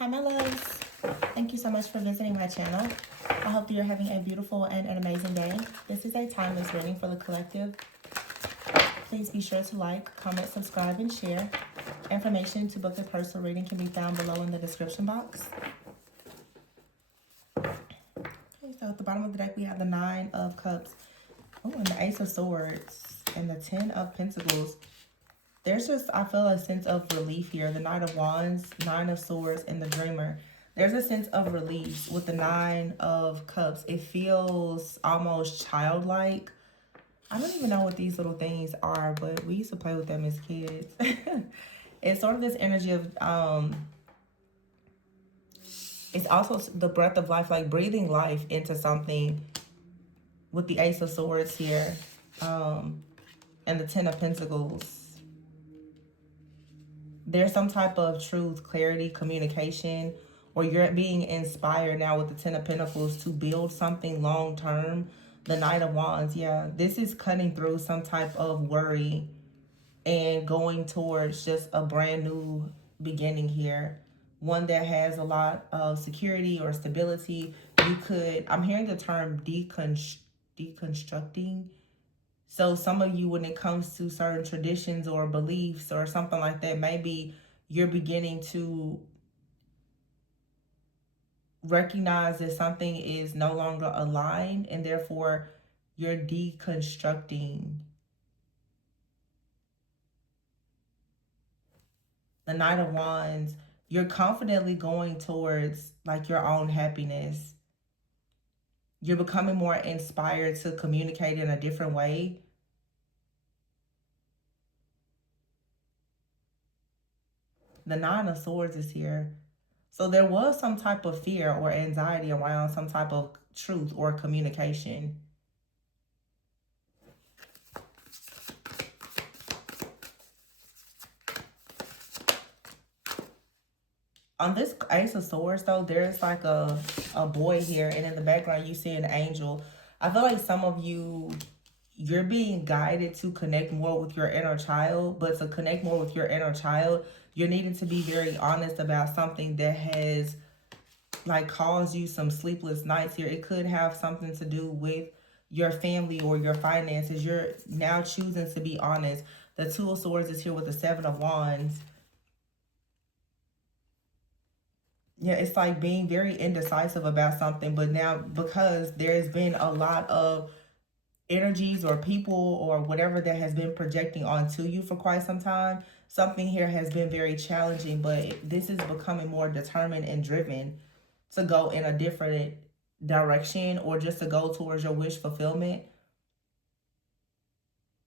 Hi, my loves. Thank you so much for visiting my channel. I hope that you're having a beautiful and an amazing day. This is a timeless reading for the collective. Please be sure to like, comment, subscribe, and share. Information to book a personal reading can be found below in the description box. Okay, so at the bottom of the deck, we have the Nine of Cups. Oh, and the Ace of Swords and the Ten of Pentacles. There's just, I feel a sense of relief here. The Knight of Wands, Nine of Swords, and the Dreamer. There's a sense of release with the Nine of Cups. It feels almost childlike. I don't even know what these little things are, but we used to play with them as kids. It's sort of this energy of, it's also the breath of life, like breathing life into something with the Ace of Swords here, and the Ten of Pentacles. There's some type of truth, clarity, communication, or you're being inspired now with the Ten of Pentacles to build something long term. The Knight of Wands, yeah, this is cutting through some type of worry and going towards just a brand new beginning here. One that has a lot of security or stability. You could, I'm hearing the term deconstructing. So some of you, when it comes to certain traditions or beliefs or something like that, maybe you're beginning to recognize that something is no longer aligned and therefore you're deconstructing. The Knight of Wands, you're confidently going towards like your own happiness. You're becoming more inspired to communicate in a different way. The Nine of Swords is here. So there was some type of fear or anxiety around some type of truth or communication. On this Ace of Swords, though, there's like a boy here, and in the background you see an angel. I feel like some of you, you're being guided to connect more with your inner child, but to connect more with your inner child, you're needing to be very honest about something that has like caused you some sleepless nights here. It could have something to do with your family or your finances. You're now choosing to be honest. The Two of Swords is here with the Seven of Wands. Yeah, it's like being very indecisive about something, but now because there's been a lot of energies or people or whatever that has been projecting onto you for quite some time, something here has been very challenging, but this is becoming more determined and driven to go in a different direction or just to go towards your wish fulfillment.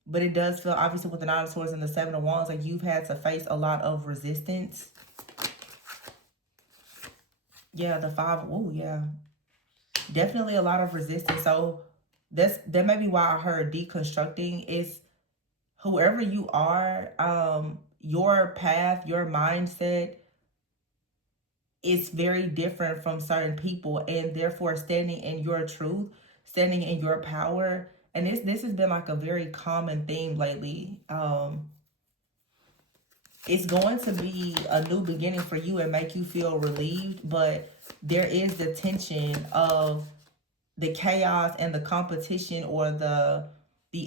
But it does feel, obviously with the Nine of Swords and the Seven of Wands, like you've had to face a lot of resistance. Yeah, the Five, oh yeah. Definitely a lot of resistance. So that may be why I heard deconstructing. Is whoever you are, your path, your mindset is very different from certain people, and therefore standing in your truth, standing in your power. And this has been like a very common theme lately. It's going to be a new beginning for you and make you feel relieved, but there is the tension of the chaos and the competition or the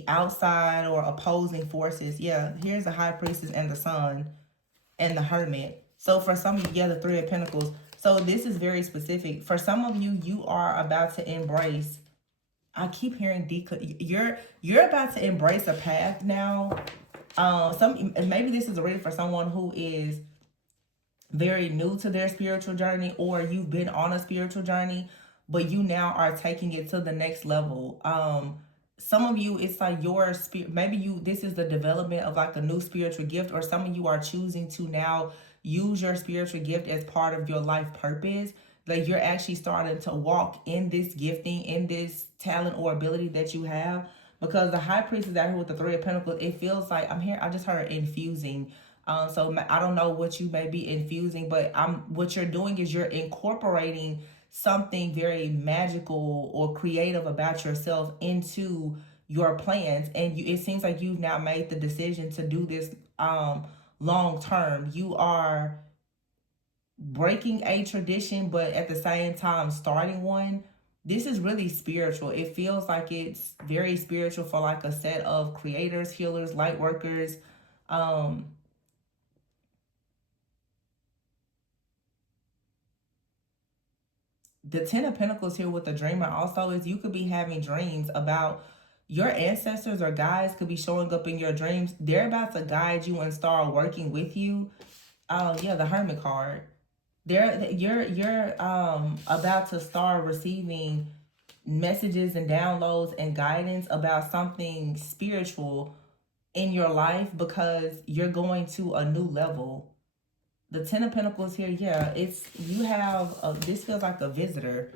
outside or opposing forces. Yeah, here's the High Priestess and the Sun and the Hermit. So for some of you, yeah, the Three of Pentacles. So this is very specific. For some of you, you are about to embrace. I keep hearing you're about to embrace a path now. Maybe this is a reading for someone who is very new to their spiritual journey, or you've been on a spiritual journey, but you now are taking it to the next level. Some of you, it's like your spirit, maybe this is the development of like a new spiritual gift, or some of you are choosing to now use your spiritual gift as part of your life purpose. Like you're actually starting to walk in this gifting, in this talent or ability that you have. Because the High Priest is out here with the Three of Pentacles. It feels like I just heard infusing. So I don't know what you may be infusing, but what you're doing is you're incorporating something very magical or creative about yourself into your plans. And it seems like you've now made the decision to do this long term. You are breaking a tradition, but at the same time starting one. This is really spiritual. It feels like it's very spiritual for like a set of creators, healers, light workers. Um, the Ten of Pentacles here with the Dreamer also is you could be having dreams about your ancestors or guides could be showing up in your dreams. They're about to guide you and start working with you. Yeah, the Hermit card. You're about to start receiving messages and downloads and guidance about something spiritual in your life because you're going to a new level. The Ten of Pentacles here, yeah, it's you have this feels like a visitor.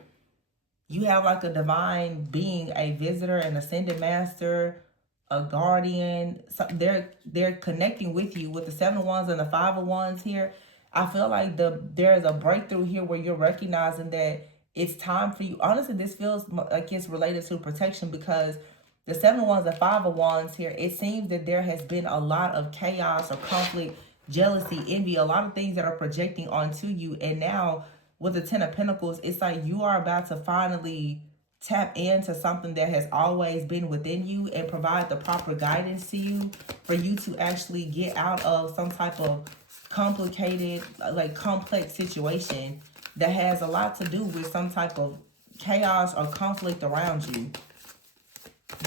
You have like a divine being, a visitor, an ascended master, a guardian. So they're connecting with you with the Seven of Wands and the Five of Wands here. I feel like there's a breakthrough here where you're recognizing that it's time for you. Honestly, this feels like it's related to protection because the Seven of Wands and Five of Wands here, it seems that there has been a lot of chaos or conflict, jealousy, envy, a lot of things that are projecting onto you. And now with the Ten of Pentacles, it's like you are about to finally tap into something that has always been within you and provide the proper guidance to you for you to actually get out of some type of complicated, like complex situation that has a lot to do with some type of chaos or conflict around you.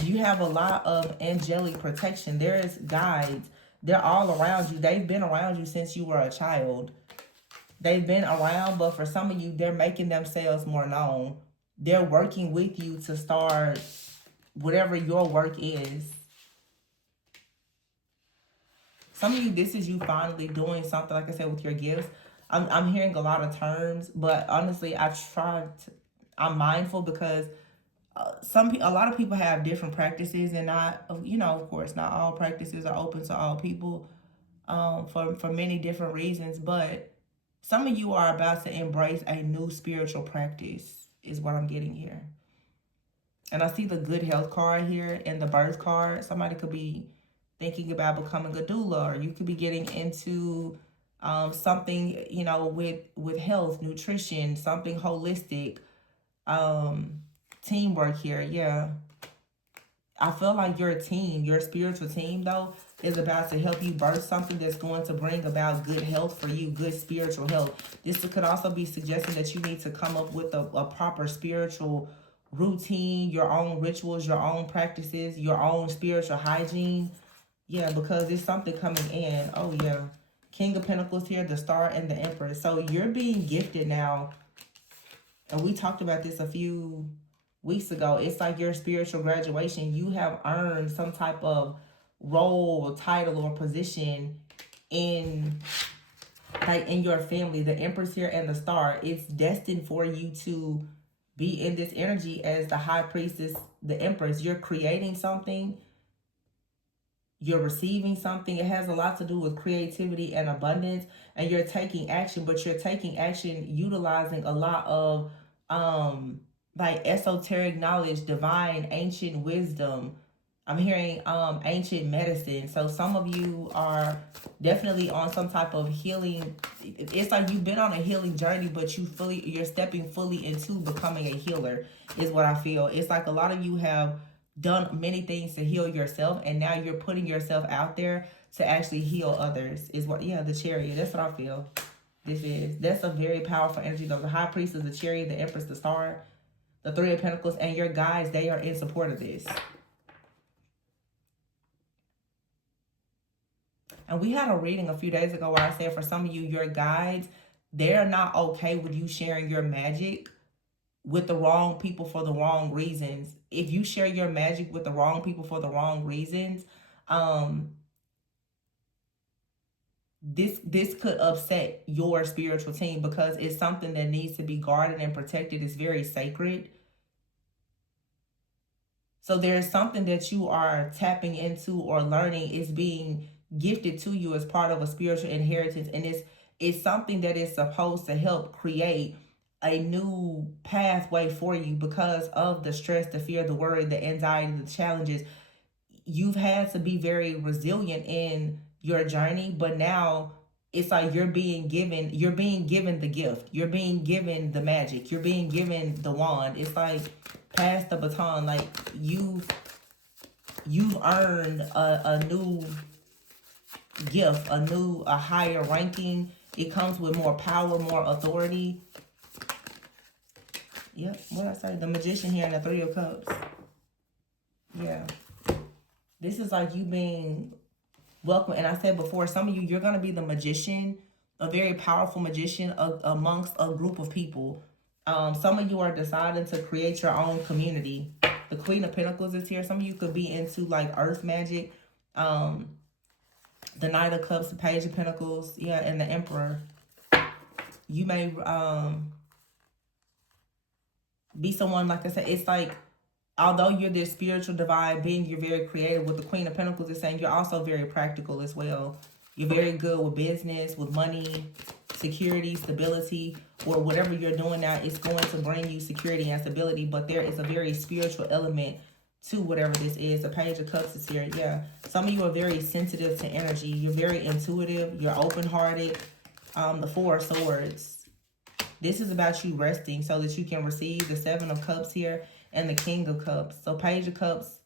You have a lot of angelic protection. There's guides. They're all around you. They've been around you since you were a child. They've been around, but for some of you, they're making themselves more known. They're working with you to start whatever your work is. Some of you, this is you finally doing something, like I said, with your gifts. I'm hearing a lot of terms, but honestly, I'm mindful because a lot of people have different practices, and not, of course, not all practices are open to all people, for many different reasons. But some of you are about to embrace a new spiritual practice, is what I'm getting here. And I see the good health card here and the birth card. Somebody could be thinking about becoming a doula, or you could be getting into something, with health, nutrition, something holistic, teamwork here. Yeah. I feel like your team, your spiritual team, though, is about to help you birth something that's going to bring about good health for you, good spiritual health. This could also be suggesting that you need to come up with a proper spiritual routine, your own rituals, your own practices, your own spiritual hygiene. Yeah, because there's something coming in. Oh, yeah. King of Pentacles here, the Star and the Empress. So you're being gifted now. And we talked about this a few weeks ago. It's like your spiritual graduation. You have earned some type of role, title, or position in your family. The Empress here and the Star, it's destined for you to be in this energy as the High Priestess, the Empress. You're creating something. You're receiving something. It has a lot to do with creativity and abundance, and you're taking action, but you're taking action utilizing a lot of like esoteric knowledge, divine ancient wisdom. I'm hearing ancient medicine. So some of you are definitely on some type of healing. It's like you've been on a healing journey, but you're stepping fully into becoming a healer, is what I feel. It's like a lot of you have done many things to heal yourself, and now you're putting yourself out there to actually heal others, is what, yeah, the Chariot. That's what I feel. That's a very powerful energy, though. The High Priest is the Chariot, the Empress, the Star, the Three of Pentacles, and your guides, they are in support of this. And we had a reading a few days ago where I said for some of you, your guides, they're not okay with you sharing your magic with the wrong people for the wrong reasons. If you share your magic with the wrong people for the wrong reasons, this could upset your spiritual team because it's something that needs to be guarded and protected. It's very sacred. So there's something that you are tapping into or learning is being gifted to you as part of a spiritual inheritance, and it's something that is supposed to help create a new pathway for you because of the stress, the fear, the worry, the anxiety, the challenges. You've had to be very resilient in your journey, but now it's like you're being given the gift, you're being given the magic, you're being given the wand. It's like pass the baton. Like you've earned a new gift, a higher ranking. It comes with more power, more authority. Yep, what I say? The Magician here and the Three of Cups. Yeah. This is like you being welcome. And I said before, some of you, you're going to be the magician, a very powerful magician amongst a group of people. Some of you are deciding to create your own community. The Queen of Pentacles is here. Some of you could be into like earth magic. The Knight of Cups, the Page of Pentacles, yeah, and the Emperor. You may be someone, like I said, it's like, although you're this spiritual divine being, you're very creative. With the Queen of Pentacles is saying you're also very practical as well. You're very good with business, with money, security, stability, or whatever you're doing now is going to bring you security and stability. But there is a very spiritual element to whatever this is. The Page of Cups is here. Yeah. Some of you are very sensitive to energy. You're very intuitive. You're open-hearted. The Four of Swords. This is about you resting so that you can receive the Seven of Cups here and the King of Cups. So Page of Cups,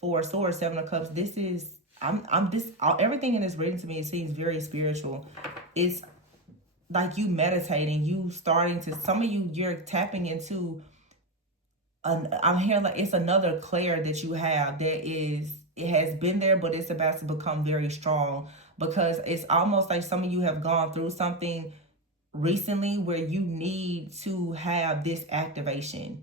Four of Swords, Seven of Cups. This is, everything in this reading to me, it seems very spiritual. It's like you meditating, you starting to, some of you, you're tapping into, I'm hearing like it's another clair that you have that is, it has been there, but it's about to become very strong, because it's almost like some of you have gone through something recently where you need to have this activation.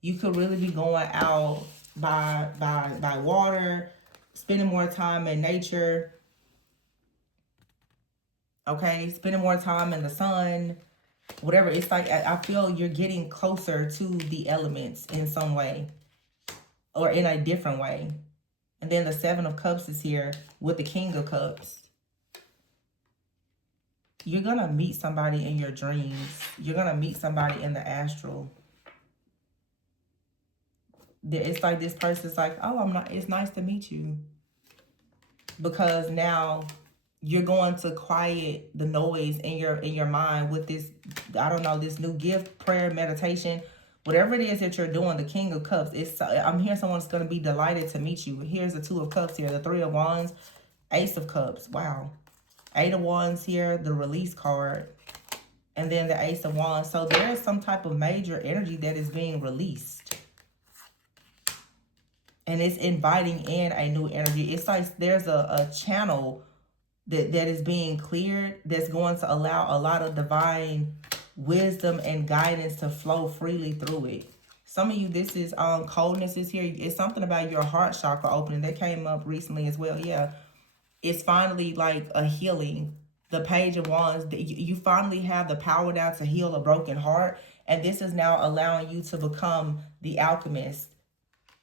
You could really be going out by water, spending more time in nature. Okay, spending more time in the sun, whatever. It's like I feel you're getting closer to the elements in some way or in a different way. And then the Seven of Cups is here with the King of Cups. You're going to meet somebody in your dreams. You're going to meet somebody in the astral. It's like this person's like, oh, it's nice to meet you. Because now you're going to quiet the noise in your mind with this, I don't know, this new gift, prayer, meditation, whatever it is that you're doing. The King of Cups. I'm hearing someone's going to be delighted to meet you. Here's the Two of Cups here, the Three of Wands, Ace of Cups. Wow. Eight of Wands here, the Release card, and then the Ace of Wands. So there is some type of major energy that is being released. And it's inviting in a new energy. It's like there's a channel that is being cleared that's going to allow a lot of divine wisdom and guidance to flow freely through it. Some of you, this is coldness is here. It's something about your heart chakra opening that came up recently as well. Yeah. It's finally like a healing. The Page of Wands, you finally have the power now to heal a broken heart. And this is now allowing you to become the alchemist.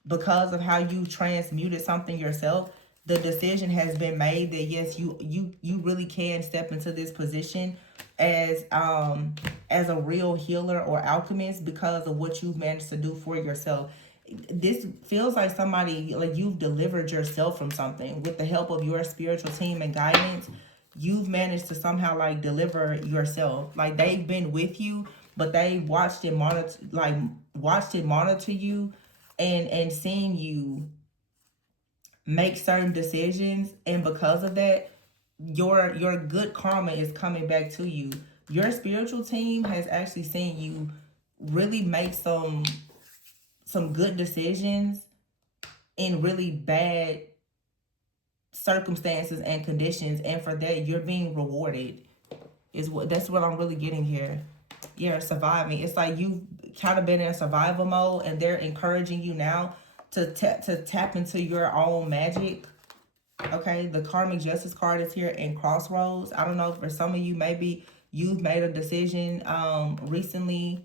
Because of how you transmuted something yourself, the decision has been made that yes, you really can step into this position as a real healer or alchemist because of what you've managed to do for yourself. This feels like somebody, like you've delivered yourself from something with the help of your spiritual team and guidance. You've managed to somehow like deliver yourself. Like they've been with you, but they watched it monitor you and seeing you make certain decisions. And because of that, your good karma is coming back to you. Your spiritual team has actually seen you really make some good decisions in really bad circumstances and conditions, and for that you're being rewarded. That's what I'm really getting here. You're surviving. It's like you've kind of been in survival mode, and they're encouraging you now to tap into your own magic. Okay, the Karmic Justice card is here in Crossroads. I don't know, for some of you, maybe you've made a decision recently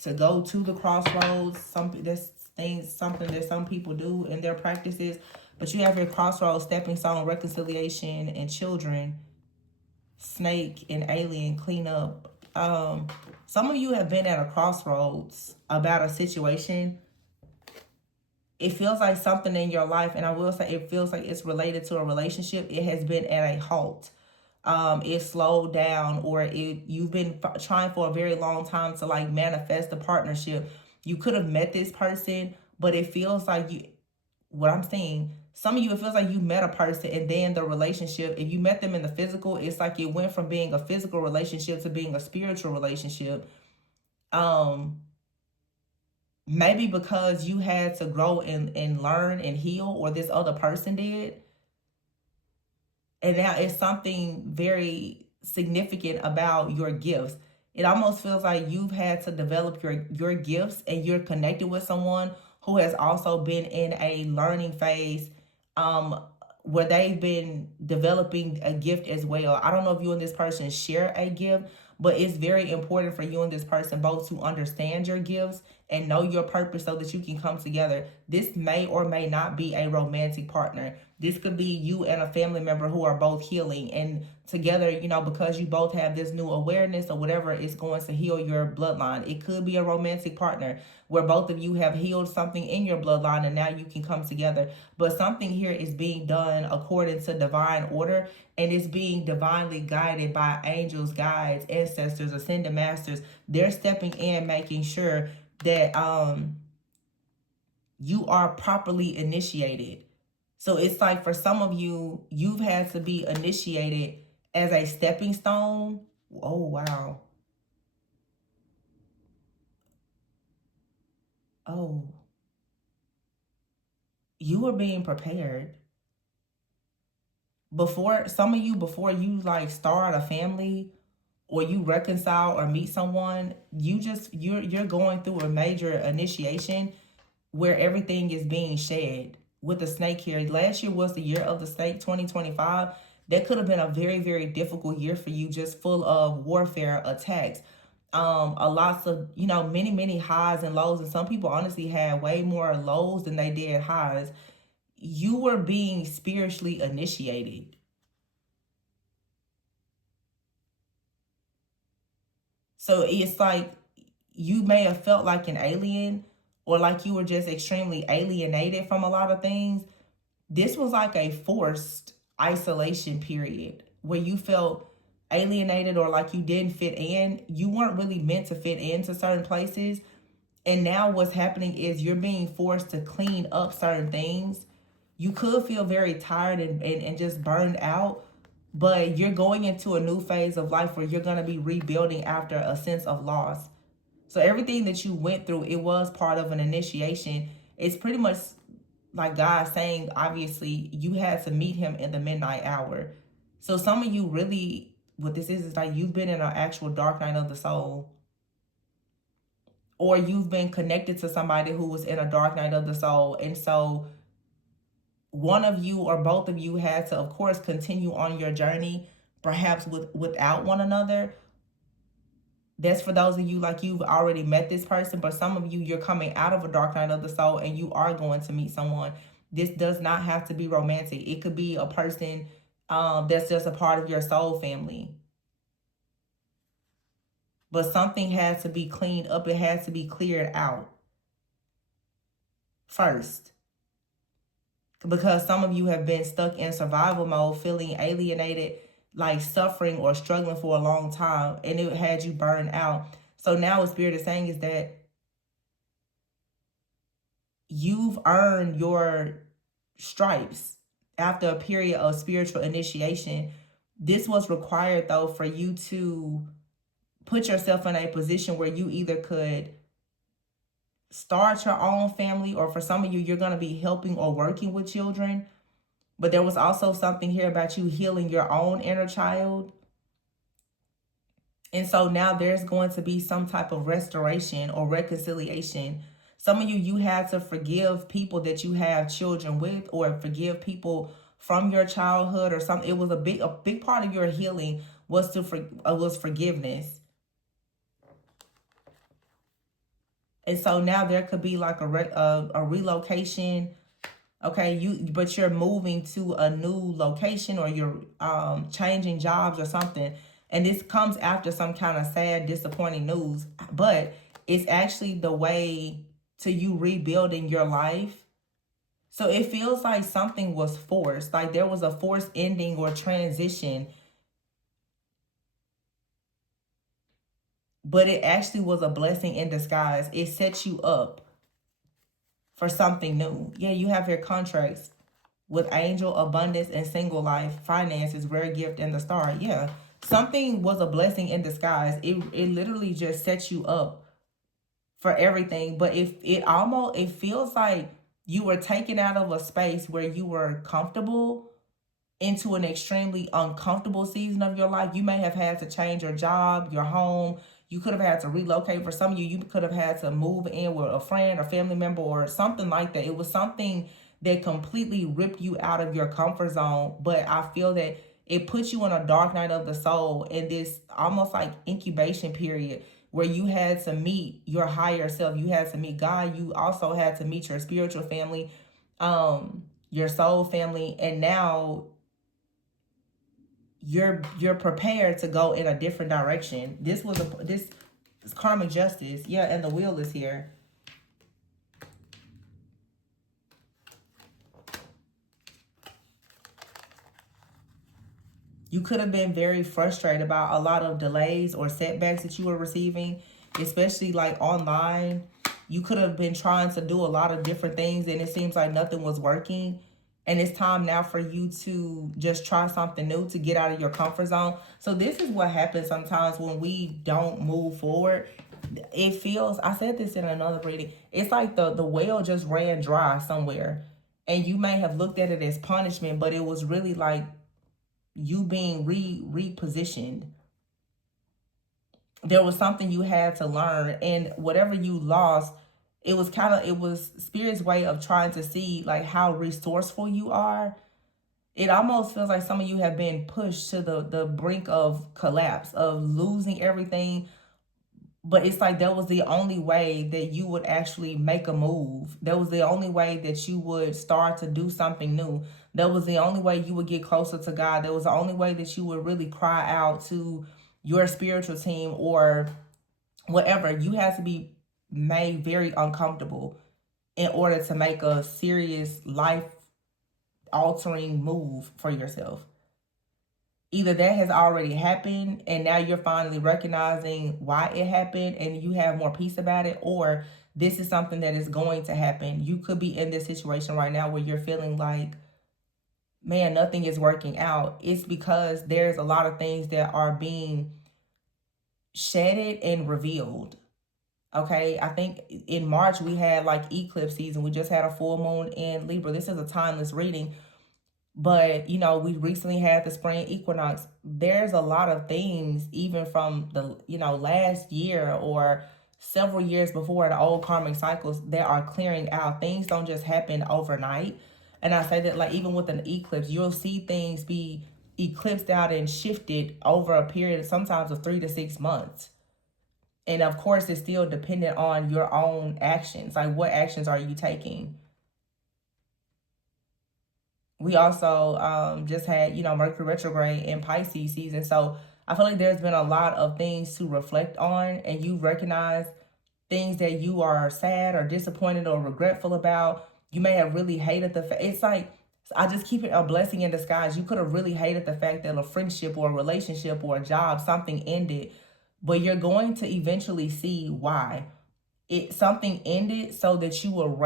to go to the crossroads. Something that some people do in their practices. But you have your crossroads, stepping stone, reconciliation, and children, snake, and alien, cleanup. Some of you have been at a crossroads about a situation. it feels like something in your life, and I will say it feels like it's related to a relationship, it has been at a halt. It slowed down, or you've been trying for a very long time to like manifest a partnership. You could have met this person, but it feels like what I'm saying, some of you, it feels like you met a person and then the relationship, if you met them in the physical, it's like it went from being a physical relationship to being a spiritual relationship. Maybe because you had to grow and learn and heal, or this other person did. And now it's something very significant about your gifts. It almost feels like you've had to develop your gifts, and you're connected with someone who has also been in a learning phase, where they've been developing a gift as well. I don't know if you and this person share a gift, but it's very important for you and this person both to understand your gifts and know your purpose so that you can come together. This may or may not be a romantic partner. This could be you and a family member who are both healing, and together, because you both have this new awareness or whatever, it's going to heal your bloodline. It could be a romantic partner where both of you have healed something in your bloodline and now you can come together. But something here is being done according to divine order, and it's being divinely guided by angels, guides, ancestors, ascended masters. They're stepping in, making sure that you are properly initiated. So it's like for some of you, you've had to be initiated as a stepping stone. Oh, wow. Oh, you were being prepared. Some of you, before you like start a family or you reconcile or meet someone, you're going through a major initiation where everything is being shed. With the snake here, last year was the year of the snake, 2025. That could have been a very, very difficult year for you, just full of warfare, attacks, a lots of, many, many highs and lows. And some people honestly had way more lows than they did highs. You were being spiritually initiated. So it's like you may have felt like an alien, or like you were just extremely alienated from a lot of things. This was like a forced isolation period where you felt alienated, or like you didn't fit in. You weren't really meant to fit into certain places. And now what's happening is you're being forced to clean up certain things. You could feel very tired and just burned out, but you're going into a new phase of life where you're going to be rebuilding after a sense of loss. So everything that you went through, it was part of an initiation. It's pretty much like God saying, obviously, you had to meet him in the midnight hour. So some of you really, what this is like you've been in an actual dark night of the soul. Or you've been connected to somebody who was in a dark night of the soul. And so one of you or both of you had to, of course, continue on your journey, perhaps without one another. That's for those of you like you've already met this person, but some of you, you're coming out of a dark night of the soul and you are going to meet someone. This does not have to be romantic. It could be a person that's just a part of your soul family. But something has to be cleaned up. It has to be cleared out first. Because some of you have been stuck in survival mode, feeling alienated, like suffering or struggling for a long time, and it had you burned out. So now what Spirit is saying is that you've earned your stripes after a period of spiritual initiation. This was required, though, for you to put yourself in a position where you either could start your own family, or for some of you, you're going to be helping or working with children. But there was also something here about you healing your own inner child. And so now there's going to be some type of restoration or reconciliation. Some of you, you had to forgive people that you have children with, or forgive people from your childhood or something. It was a big part of your healing was forgiveness. And so now there could be like a relocation. Okay, but you're moving to a new location, or you're changing jobs or something. And this comes after some kind of sad, disappointing news. But it's actually the way to you rebuilding your life So it feels like something was forced, like there was a forced ending or transition, but it actually was a blessing in disguise. It sets you up for something new. Yeah, you have your contracts with angel, abundance, and single life, finances, rare gift, and the star. Yeah, something was a blessing in disguise. It literally just sets you up for everything. But if it feels like you were taken out of a space where you were comfortable into an extremely uncomfortable season of your life. You may have had to change your job, your home. You could have had to relocate. For some of you, you could have had to move in with a friend or family member or something like that. It was something that completely ripped you out of your comfort zone. But I feel that it puts you in a dark night of the soul in this almost like incubation period where you had to meet your higher self. You had to meet God. You also had to meet your spiritual family, your soul family. And now you're prepared to go in a different direction. This is karmic justice. Yeah, and the wheel is here. You could have been very frustrated about a lot of delays or setbacks that you were receiving, especially like online. You could have been trying to do a lot of different things and it seems like nothing was working. And it's time now for you to just try something new, to get out of your comfort zone. So this is what happens sometimes when we don't move forward. It feels, I said this in another reading, it's like the well just ran dry somewhere. And you may have looked at it as punishment, but it was really like you being repositioned. There was something you had to learn, and whatever you lost, it was spirit's way of trying to see like how resourceful you are. It almost feels like some of you have been pushed to the brink of collapse, of losing everything. But it's like that was the only way that you would actually make a move. That was the only way that you would start to do something new. That was the only way you would get closer to God. That was the only way that you would really cry out to your spiritual team or whatever. You had to be made very uncomfortable in order to make a serious life altering move for yourself. Either that has already happened and now you're finally recognizing why it happened and you have more peace about it, or this is something that is going to happen. You could be in this situation right now where you're feeling like, man, nothing is working out. It's because there's a lot of things that are being shedded and revealed. Okay, I think in March we had like eclipse season. We just had a full moon in Libra. This is a timeless reading. But, you know, we recently had the spring equinox. There's a lot of things, even from the, last year or several years before the old karmic cycles, that are clearing out. Things don't just happen overnight. And I say that, like, even with an eclipse, you'll see things be eclipsed out and shifted over a period sometimes of 3 to 6 months. And of course, it's still dependent on your own actions. Like, what actions are you taking? We also just had, Mercury retrograde in Pisces season. So I feel like there's been a lot of things to reflect on, and you recognize things that you are sad or disappointed or regretful about. You may have really hated it's like, I just keep it a blessing in disguise. You could have really hated the fact that a friendship or a relationship or a job, something ended, but you're going to eventually see why. Something ended so that you would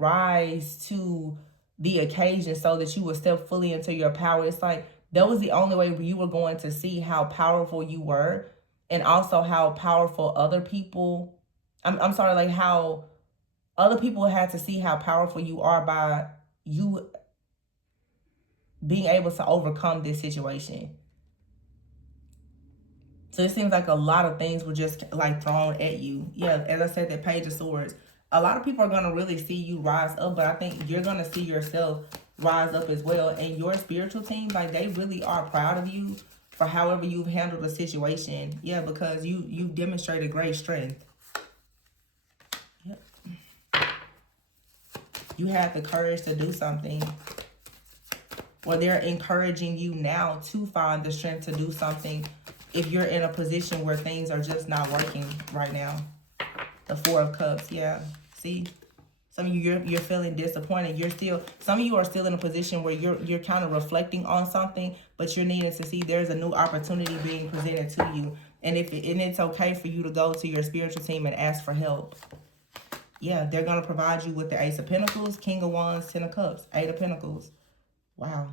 rise to the occasion, so that you would step fully into your power. It's like that was the only way you were going to see how powerful you were, and also how powerful other people, I'm sorry, like how other people had to see how powerful you are by you being able to overcome this situation. So it seems like a lot of things were just like thrown at you. Yeah, as I said, that Page of Swords. A lot of people are going to really see you rise up, but I think you're going to see yourself rise up as well. And your spiritual team, like, they really are proud of you for however you've handled the situation. Yeah, because you've demonstrated great strength. Yep. You had the courage to do something. Or they're encouraging you now to find the strength to do something if you're in a position where things are just not working right now. The Four of Cups, yeah. See? Some of you, you're feeling disappointed. Some of you are still in a position where you're kind of reflecting on something, but you're needing to see there's a new opportunity being presented to you. And it's okay for you to go to your spiritual team and ask for help. Yeah, they're going to provide you with the Ace of Pentacles, King of Wands, Ten of Cups, Eight of Pentacles. Wow.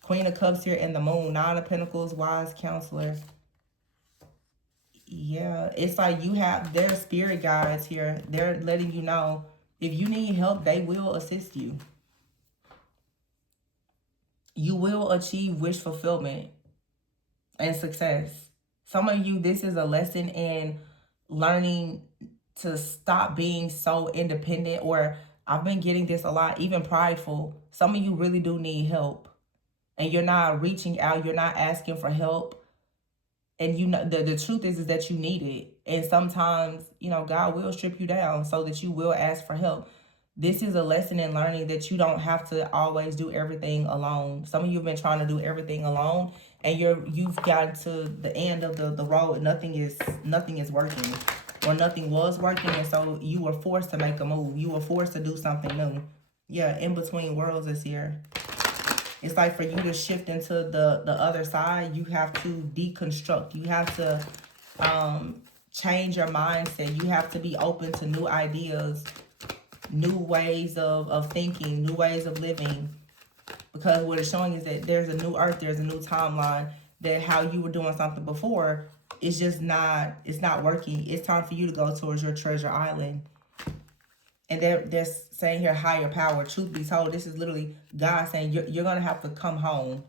Queen of Cups here and the Moon, Nine of Pentacles, Wise Counselor. Yeah, it's like their spirit guides here. They're letting you know if you need help, they will assist you. You will achieve wish fulfillment and success. Some of you, this is a lesson in learning to stop being so independent, or I've been getting this a lot, even prideful. Some of you really do need help and you're not reaching out. You're not asking for help. And you know, the truth is that you need it. And sometimes, God will strip you down so that you will ask for help. This is a lesson in learning that you don't have to always do everything alone. Some of you have been trying to do everything alone, and you've gotten to the end of the road. Nothing is working, or nothing was working, and so you were forced to make a move. You were forced to do something new. Yeah, in between worlds is here. It's like for you to shift into the other side, you have to deconstruct. You have to change your mindset. You have to be open to new ideas, new ways of thinking, new ways of living. Because what it's showing is that there's a new earth, there's a new timeline, that how you were doing something before, it's not working. It's time for you to go towards your treasure island. And they're saying here, higher power. Truth be told, this is literally God saying you're going to have to come home.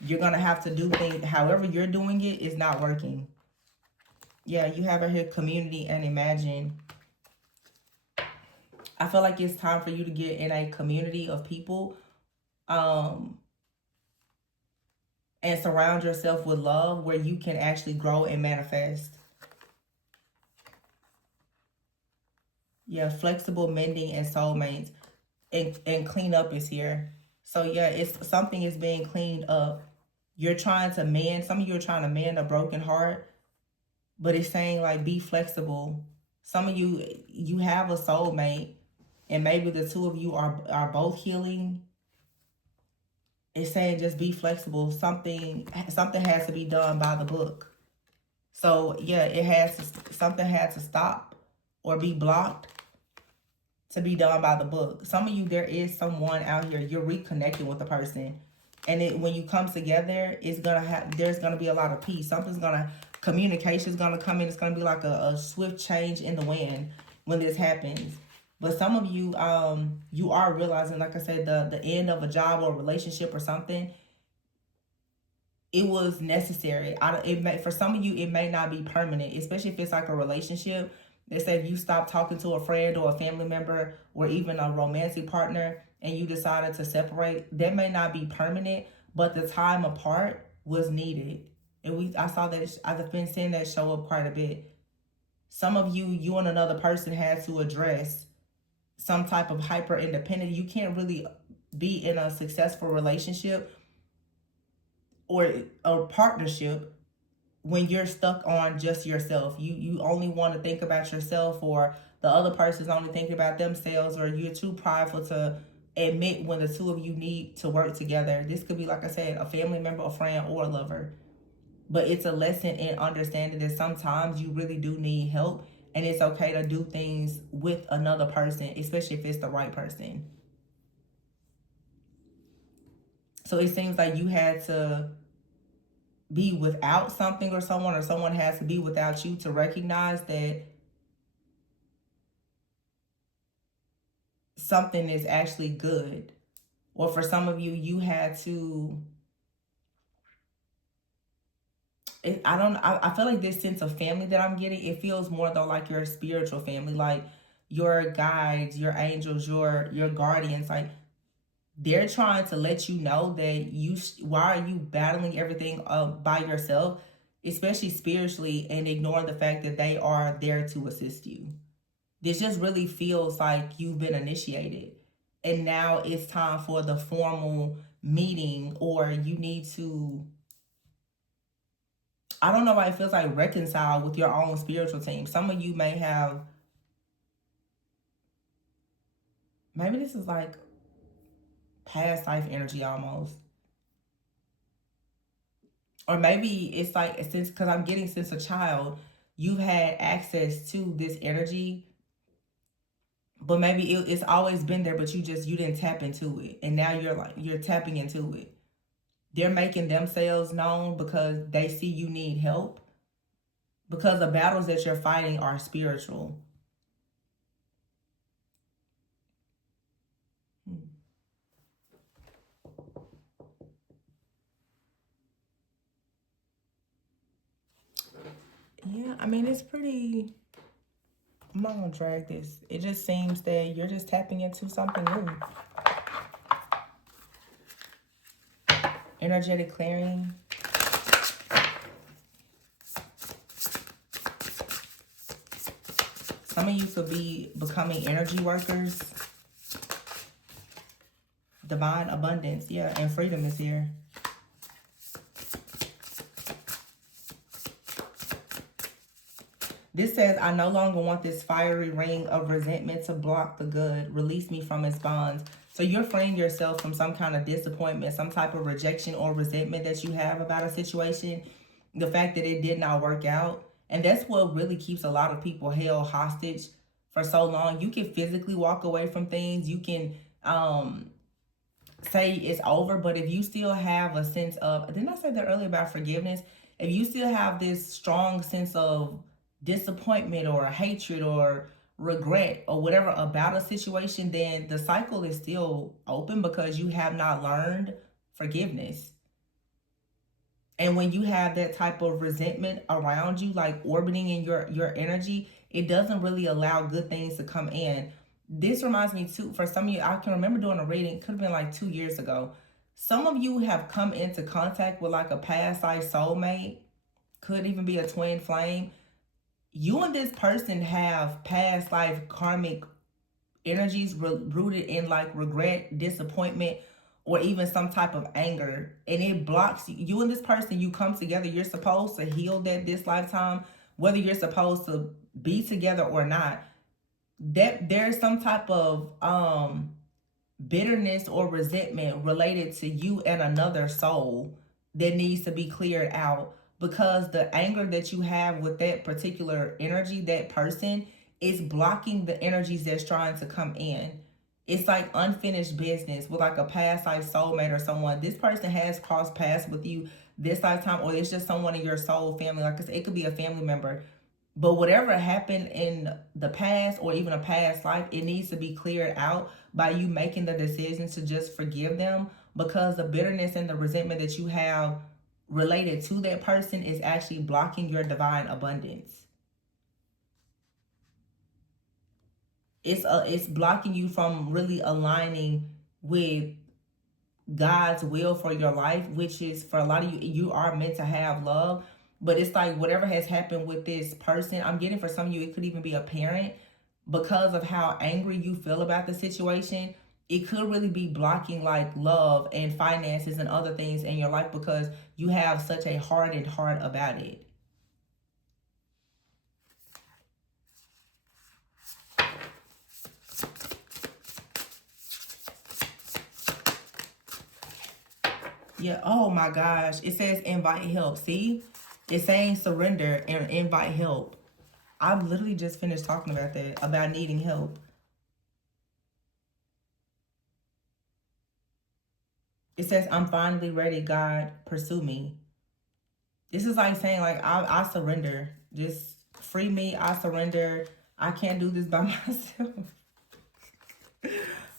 You're going to have to do things. However you're doing it is not working. Yeah, you have it here, community and imagine. I feel like it's time for you to get in a community of people and surround yourself with love where you can actually grow and manifest. Yeah, flexible, mending, and soulmates. And clean up is here. So yeah, it's something is being cleaned up. You're trying to mend. Some of you are trying to mend a broken heart. But it's saying like be flexible. Some of you have a soulmate. And maybe the two of you are both healing. It's saying just be flexible. Something has to be done by the book. So yeah, something had to stop or be blocked to be done by the book. Some of you, there is someone out here, you're reconnecting with a person. And when you come together, there's gonna be a lot of peace. Communication is gonna come in. It's gonna be like a swift change in the wind when this happens. But some of you, you are realizing, like I said, the end of a job or a relationship or something, it was necessary. For some of you, it may not be permanent, especially if it's like a relationship. They say if you stop talking to a friend or a family member or even a romantic partner and you decided to separate, that may not be permanent, but the time apart was needed. And I've been seeing that show up quite a bit. Some of you and another person had to address some type of hyper independent. You can't really be in a successful relationship or a partnership when you're stuck on just yourself. You only want to think about yourself, or the other person's only thinking about themselves, or you're too prideful to admit when the two of you need to work together. This could be, like I said, a family member, a friend, or a lover. But it's a lesson in understanding that sometimes you really do need help, and it's okay to do things with another person, especially if it's the right person. So it seems like you had to be without something or someone has to be without you to recognize that something is actually good. Or for some of you, you had to, I feel like this sense of family that I'm getting, it feels more though like your spiritual family, like your guides, your angels, your guardians, like they're trying to let you know that why are you battling everything by yourself, especially spiritually, and ignoring the fact that they are there to assist you. This just really feels like you've been initiated, and now it's time for the formal meeting, or you need to, I don't know why it feels like reconcile with your own spiritual team. Some of you may have maybe this is like past life energy almost. Or maybe it's like, since, because I'm getting since a child, you've had access to this energy, but maybe it's always been there, but you didn't tap into it, and now you're tapping into it. They're making themselves known because they see you need help, because the battles that you're fighting are spiritual. Yeah, I mean, it's pretty. I'm not gonna drag this. It just seems that you're just tapping into something new. Energetic clearing. Some of you could be becoming energy workers. Divine abundance, yeah, and freedom is here. This says, I no longer want this fiery ring of resentment to block the good. Release me from its bonds. So you're freeing yourself from some kind of disappointment, some type of rejection or resentment that you have about a situation. The fact that it did not work out. And that's what really keeps a lot of people held hostage for so long. You can physically walk away from things. You can say it's over, but if you still have a sense of, didn't I say that earlier about forgiveness? If you still have this strong sense of disappointment or hatred or regret or whatever about a situation, then the cycle is still open because you have not learned forgiveness. And when you have that type of resentment around you, like orbiting in your energy, it doesn't really allow good things to come in. This reminds me too, for some of you, I can remember doing a reading, it could have been like 2 years ago. Some of you have come into contact with like a past life soulmate, could even be a twin flame. You and this person have past life karmic energies rooted in like regret, disappointment, or even some type of anger, and it blocks you and this person. You come together, you're supposed to heal that this lifetime, whether you're supposed to be together or not. That there's some type of bitterness or resentment related to you and another soul that needs to be cleared out, because the anger that you have with that particular energy, that person, is blocking the energies that's trying to come in. It's like unfinished business with like a past life soulmate or someone. This person has crossed paths with you this lifetime, or it's just someone in your soul family. Like I said, it could be a family member. But whatever happened in the past or even a past life, it needs to be cleared out by you making the decision to just forgive them, because the bitterness and the resentment that you have related to that person is actually blocking your divine abundance. It's blocking you from really aligning with God's will for your life, which is, for a lot of you, you are meant to have love. But it's like whatever has happened with this person, I'm getting for some of you, it could even be a parent, because of how angry you feel about the situation. It could really be blocking like love and finances and other things in your life because you have such a hardened heart about it. Yeah, oh my gosh. It says invite help. See? It's saying surrender and invite help. I literally just finished talking about that, about needing help. It says, I'm finally ready, God, pursue me. This is like saying, like, I surrender. Just free me, I surrender. I can't do this by myself.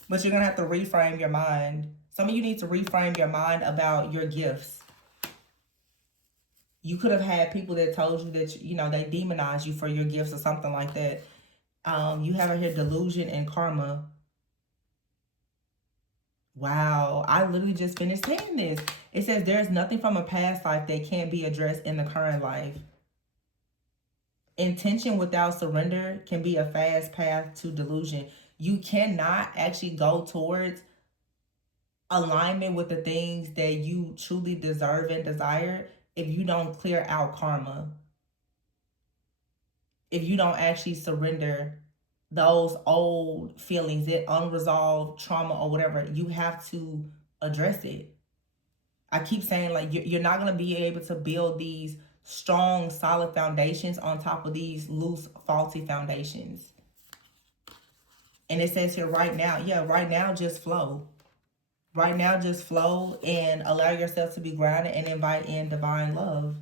But you're going to have to reframe your mind. Some of you need to reframe your mind about your gifts. You could have had people that told you that, you know, they demonized you for your gifts or something like that. You have here delusion and karma. Wow, I literally just finished saying this. It says there's nothing from a past life that can't be addressed in the current life. Intention without surrender can be a fast path to delusion. You cannot actually go towards alignment with the things that you truly deserve and desire if you don't clear out karma. If you don't actually surrender those old feelings, that unresolved trauma or whatever, you have to address it. I keep saying, like, you're not going to be able to build these strong, solid foundations on top of these loose, faulty foundations. And it says here right now, yeah, right now, just flow. Right now, just flow and allow yourself to be grounded and invite in divine love.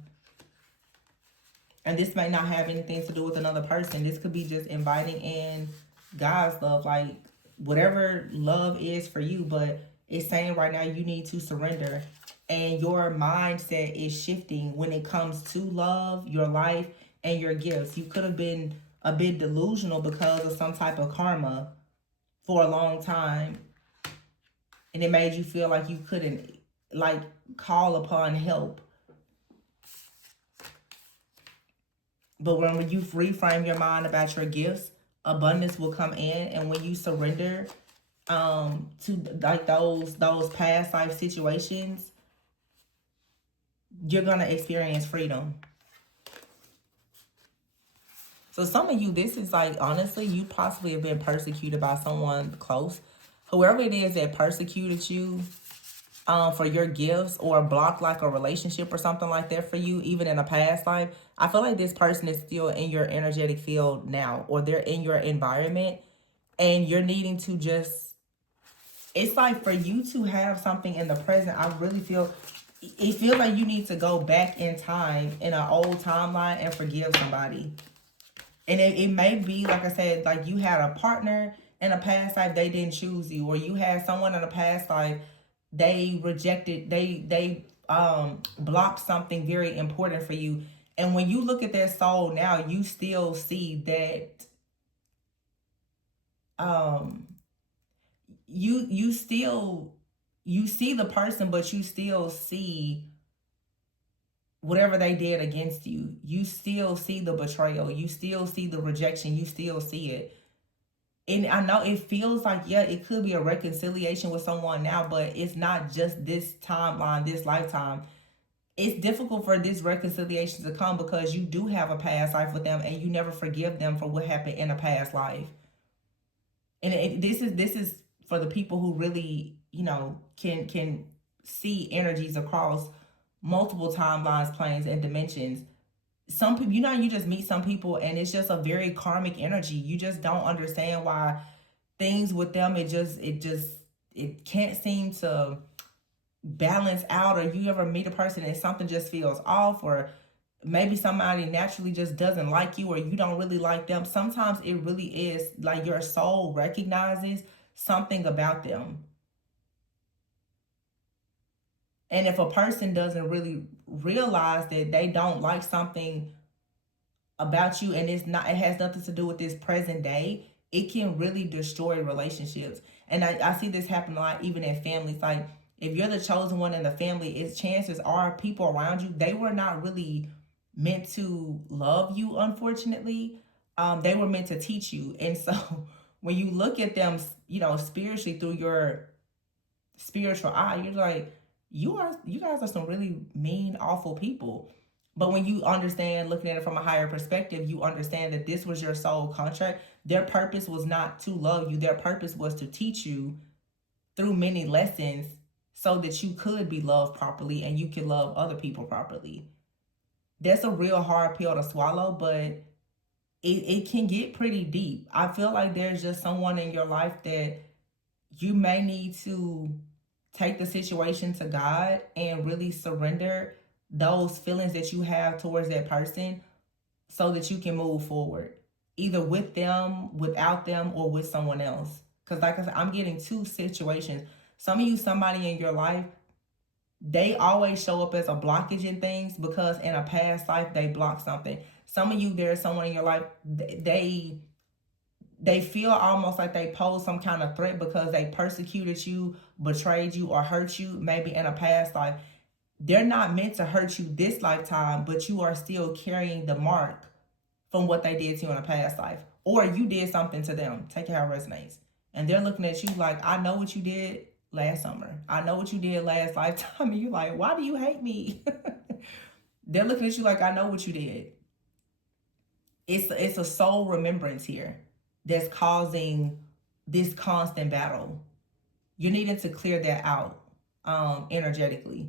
And this may not have anything to do with another person. This could be just inviting in God's love, like whatever love is for you. But it's saying right now you need to surrender. And your mindset is shifting when it comes to love, your life, and your gifts. You could have been a bit delusional because of some type of karma for a long time. And it made you feel like you couldn't, like, call upon help. But when you reframe your mind about your gifts, abundance will come in. And when you surrender to like those past life situations, you're gonna experience freedom. So some of you, this is like, honestly, you possibly have been persecuted by someone close. Whoever it is that persecuted you for your gifts, or blocked like a relationship or something like that for you, even in a past life, I feel like this person is still in your energetic field now, or they're in your environment, and you're needing to just, it's like for you to have something in the present. I really feel, it feels like you need to go back in time, in an old timeline, and forgive somebody. And it may be, like I said, like you had a partner in a past life, they didn't choose you, or you had someone in a past life, they rejected, they blocked something very important for you. And when you look at their soul now, you still see that you see the person, but you still see whatever they did against you. You still see the betrayal, you still see the rejection, you still see it. And I know it feels like, yeah, it could be a reconciliation with someone now, but it's not just this timeline, this lifetime. It's difficult for this reconciliation to come because you do have a past life with them, and you never forgive them for what happened in a past life. And this is for the people who really, can see energies across multiple timelines, planes, and dimensions. Some people, you just meet some people and it's just a very karmic energy. You just don't understand why things with them, it can't seem to balance out. Or you ever meet a person and something just feels off, or maybe somebody naturally just doesn't like you, or you don't really like them. Sometimes it really is like your soul recognizes something about them. And if a person doesn't really realize that they don't like something about you, and it has nothing to do with this present day, it can really destroy relationships. And I see this happen a lot, even in families. Like, if you're the chosen one in the family, chances are people around you, they were not really meant to love you, unfortunately. They were meant to teach you. And so when you look at them, spiritually, through your spiritual eye, you're like, you guys are some really mean, awful people. But when you understand, looking at it from a higher perspective, you understand that this was your soul contract. Their purpose was not to love you. Their purpose was to teach you through many lessons so that you could be loved properly and you can love other people properly. That's a real hard pill to swallow, but it can get pretty deep. I feel like there's just someone in your life that you may need to take the situation to God and really surrender those feelings that you have towards that person so that you can move forward, either with them, without them, or with someone else. Because like I said, I'm getting two situations. Some of you, somebody in your life, they always show up as a blockage in things because in a past life they blocked something. Some of you, there's someone in your life, they feel almost like they pose some kind of threat because they persecuted you, betrayed you, or hurt you maybe in a past life. They're not meant to hurt you this lifetime, but you are still carrying the mark from what they did to you in a past life. Or you did something to them. Take it how it resonates. And they're looking at you like, I know what you did last summer. I know what you did last lifetime. And you're like, why do you hate me? They're looking at you like, I know what you did. It's a soul remembrance here. that's causing this constant battle. You're needing to clear that out energetically.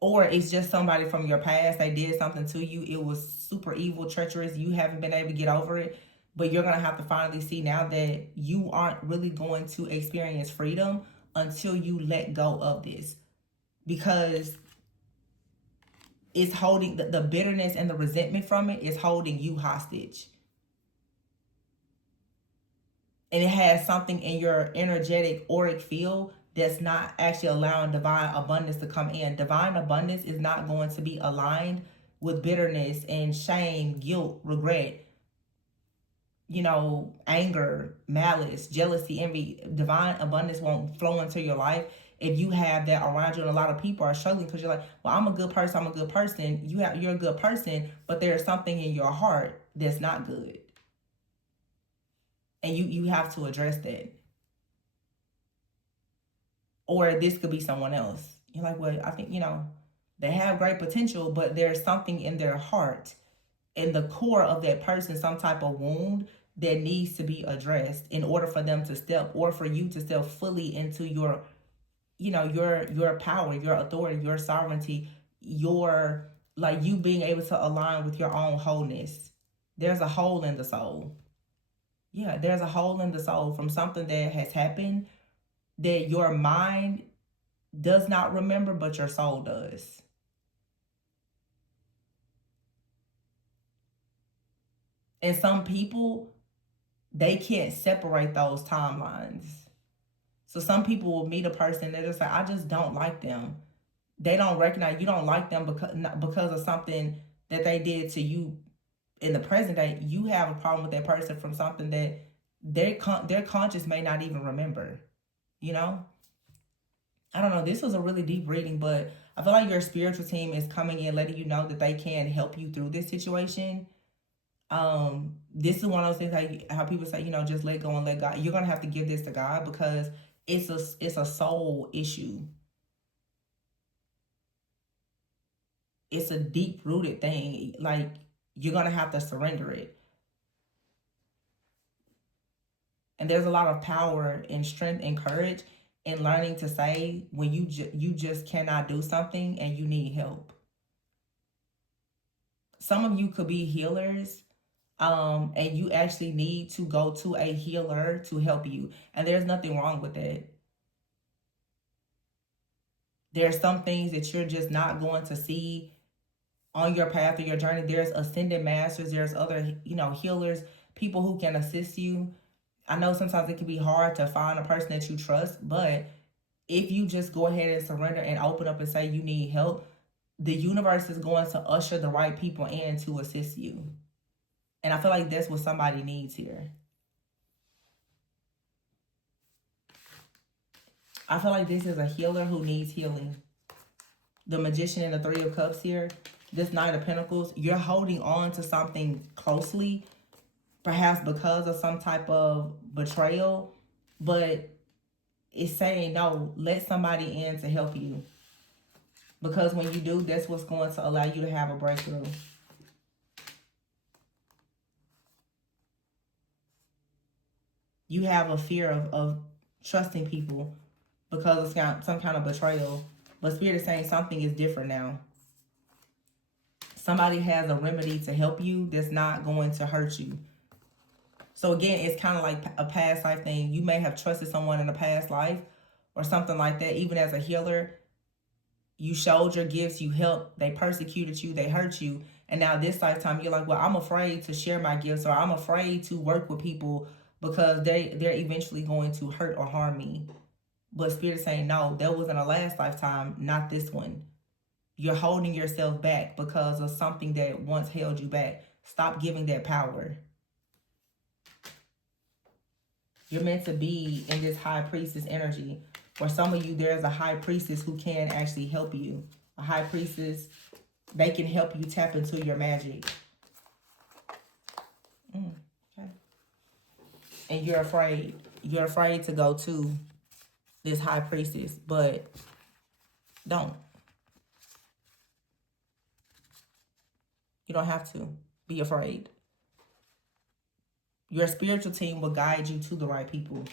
Or it's just somebody from your past. They did something to you. It was super evil, treacherous. You haven't been able to get over it. But you're going to have to finally see now that you aren't really going to experience freedom until you let go of this. Because it's holding the bitterness and the resentment from it is holding you hostage. And it has something in your energetic auric field that's not actually allowing divine abundance to come in. Divine abundance is not going to be aligned with bitterness and shame, guilt, regret, anger, malice, jealousy, envy. Divine abundance won't flow into your life if you have that around you. And a lot of people are struggling because you're like, well, I'm a good person. You're a good person, but there's something in your heart that's not good. And you have to address that. Or this could be someone else. You're like, well, I think, they have great potential, but there's something in their heart, in the core of that person, some type of wound that needs to be addressed in order for them to step, or for you to step fully into your power, your authority, your sovereignty, your, like, you being able to align with your own wholeness. There's a hole in the soul. Yeah, there's a hole in the soul from something that has happened that your mind does not remember, but your soul does. And some people, they can't separate those timelines. So some people will meet a person, they're just like, I just don't like them. They don't recognize you don't like them because of something that they did to you in the present day. You have a problem with that person from something that their conscious may not even remember. I don't know. This was a really deep reading, but I feel like your spiritual team is coming in, letting you know that they can help you through this situation. This is one of those things, like how people say, just let go and let God. You're gonna have to give this to God because it's a soul issue. It's a deep rooted thing. Like, you're gonna have to surrender it. And there's a lot of power and strength and courage in learning to say when you just cannot do something and you need help. Some of you could be healers, and you actually need to go to a healer to help you. And there's nothing wrong with that. There's some things that you're just not going to see on your path or your journey. There's ascended masters, there's other, healers, people who can assist you. I know sometimes it can be hard to find a person that you trust, but if you just go ahead and surrender and open up and say you need help, the universe is going to usher the right people in to assist you. And I feel like that's what somebody needs here. I feel like this is a healer who needs healing. The Magician and the Three of Cups here, this Knight of Pentacles, you're holding on to something closely, perhaps because of some type of betrayal, but it's saying, no, let somebody in to help you. Because when you do, that's what's going to allow you to have a breakthrough. You have a fear of trusting people because of some kind of betrayal. But Spirit is saying something is different now. Somebody has a remedy to help you that's not going to hurt you. So again, it's kind of like a past life thing. You may have trusted someone in a past life or something like that. Even as a healer, you showed your gifts, you helped, they persecuted you, they hurt you. And now this lifetime, you're like, well, I'm afraid to share my gifts, or I'm afraid to work with people because they're eventually going to hurt or harm me. But Spirit is saying, no, that was in a last lifetime, not this one. You're holding yourself back because of something that once held you back. Stop giving that power. You're meant to be in this high priestess energy. For some of you, there's a high priestess who can actually help you. A high priestess, they can help you tap into your magic. Okay. And you're afraid. You're afraid to go to this high priestess, but don't. You don't have to be afraid. Your spiritual team will guide you to the right people.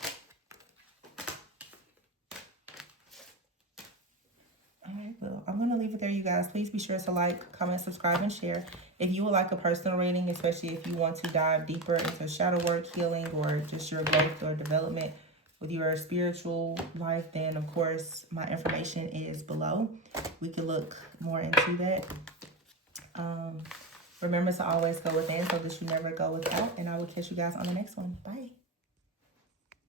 All right, well, I'm going to leave it there, you guys. Please be sure to like, comment, subscribe, and share. If you would like a personal reading, especially if you want to dive deeper into shadow work, healing, or just your growth or development with your spiritual life, then, of course, my information is below. We can look more into that. Remember to always go within so that you never go without. And I will catch you guys on the next one. Bye.